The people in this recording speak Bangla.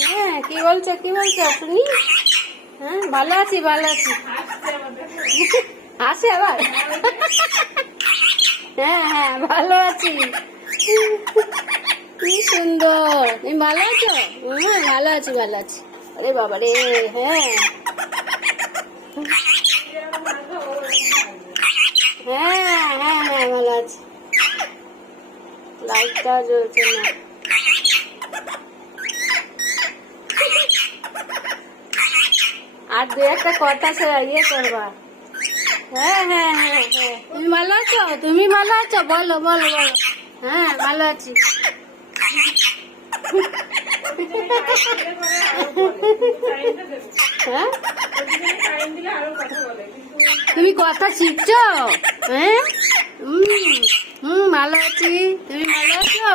হ্যাঁ, কি বলছো শুনি? হ্যাঁ, ভালো আছি। আসে আবার। হ্যাঁ হ্যাঁ, ভালো আছি। কি সুন্দর, তুমি ভালো আছো? হ্যাঁ, ভালো আছি। আরে বাবা রে। হ্যাঁ হ্যাঁ হ্যাঁ হ্যাঁ, ভালো আছি। লাইটটা জ্বলছে না। আর দু একটা কথা ইয়ে করবা। হ্যাঁ হ্যাঁ হ্যাঁ হ্যাঁ, তুমি ভালো আছো? বলো। হ্যাঁ, ভালো আছি। হ্যাঁ, তুমি কথা শিখছো? হ্যাঁ, ভালো আছি। তুমি ভালো আছো?